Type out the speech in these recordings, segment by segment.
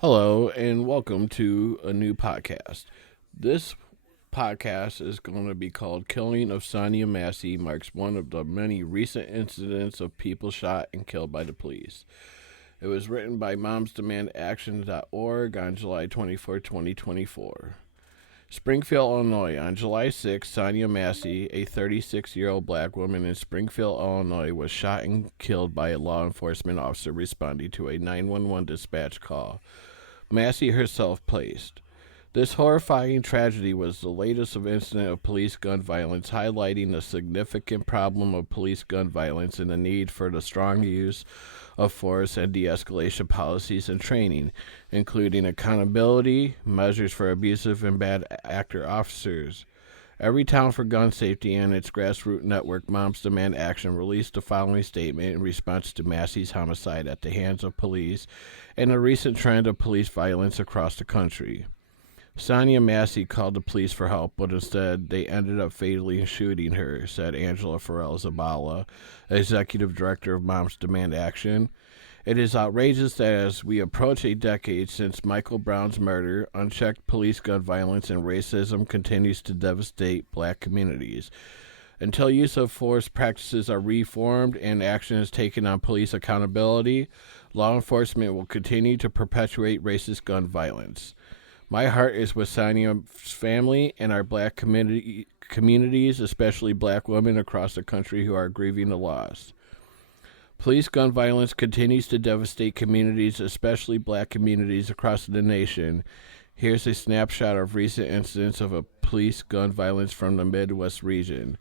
Hello, and welcome to a new podcast. This podcast is going to be called Killing of Sonya Massey marks one of the many recent incidents of people shot and killed by the police. It was written by momsdemandaction.org on July 24, 2024. Springfield, Illinois. On July 6, Sonya Massey, a 36-year-old black woman in Springfield, Illinois, was shot and killed by a law enforcement officer responding to a 911 dispatch call. Massey herself placed. This horrifying tragedy was the latest of incident of police gun violence, highlighting the significant problem of police gun violence and the need for the strong use of force and de-escalation policies and training, including accountability, measures for abusive and bad actor officers. Everytown for Gun Safety and its grassroots network, Moms Demand Action, released the following statement in response to Massey's homicide at the hands of police and a recent trend of police violence across the country. Sonya Massey called the police for help, but instead they ended up fatally shooting her, said Angela Farrell Zabala, executive director of Moms Demand Action. It is outrageous that as we approach a decade since Michael Brown's murder, unchecked police gun violence and racism continues to devastate black communities. Until use of force practices are reformed and action is taken on police accountability, law enforcement will continue to perpetuate racist gun violence. My heart is with Sonya's family and our black communities, especially black women across the country who are grieving the loss. Police gun violence continues to devastate communities, especially black communities across the nation. Here's a snapshot of recent incidents of police gun violence from the Midwest region.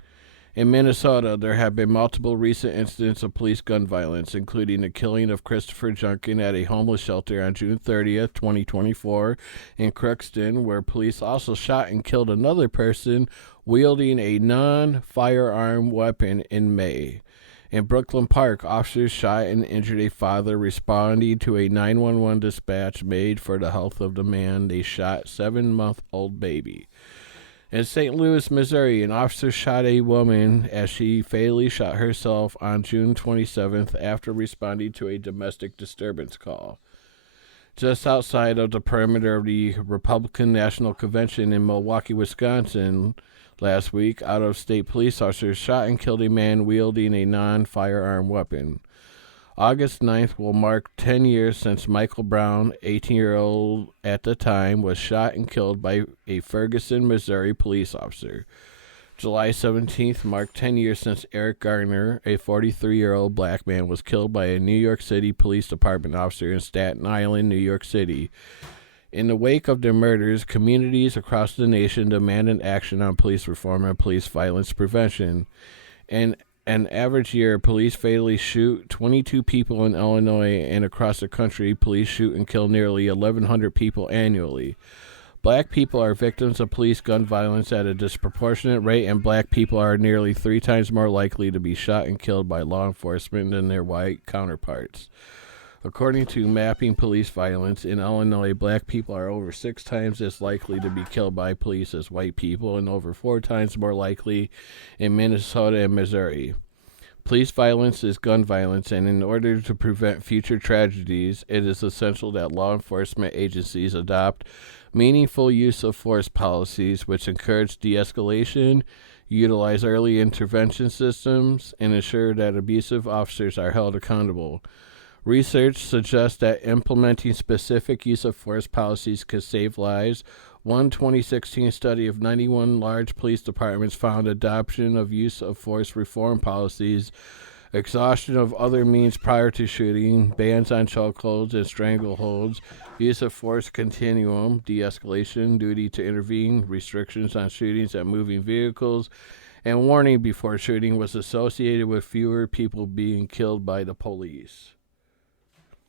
In Minnesota, there have been multiple recent incidents of police gun violence, including the killing of Christopher Junkin at a homeless shelter on June 30th, 2024, in Crookston, where police also shot and killed another person wielding a non-firearm weapon in May. In Brooklyn Park, officers shot and injured a father responding to a 911 dispatch made for the health of the man they shot 7-month-old baby. In St. Louis, Missouri, an officer shot a woman as she fatally shot herself on June 27th after responding to a domestic disturbance call. Just outside of the perimeter of the Republican National Convention in Milwaukee, Wisconsin, last week, out-of-state police officers shot and killed a man wielding a non-firearm weapon. August 9th will mark 10 years since Michael Brown, 18-year-old at the time, was shot and killed by a Ferguson, Missouri police officer. July 17th marked 10 years since Eric Garner, a 43-year-old black man, was killed by a New York City Police Department officer in Staten Island, New York City. In the wake of their murders, communities across the nation demanded action on police reform and police violence prevention. In an average year, police fatally shoot 22 people in Illinois, and across the country, police shoot and kill nearly 1,100 people annually. Black people are victims of police gun violence at a disproportionate rate, and black people are nearly 3 times more likely to be shot and killed by law enforcement than their white counterparts. According to Mapping Police Violence, in Illinois, black people are over 6 times as likely to be killed by police as white people, and over 4 times more likely in Minnesota and Missouri. Police violence is gun violence, and in order to prevent future tragedies, it is essential that law enforcement agencies adopt meaningful use of force policies which encourage de-escalation, utilize early intervention systems, and ensure that abusive officers are held accountable. Research suggests that implementing specific use of force policies could save lives. One 2016 study of 91 large police departments found adoption of use of force reform policies, exhaustion of other means prior to shooting, bans on chokeholds and strangleholds, use of force continuum, de-escalation, duty to intervene, restrictions on shootings at moving vehicles, and warning before shooting was associated with fewer people being killed by the police.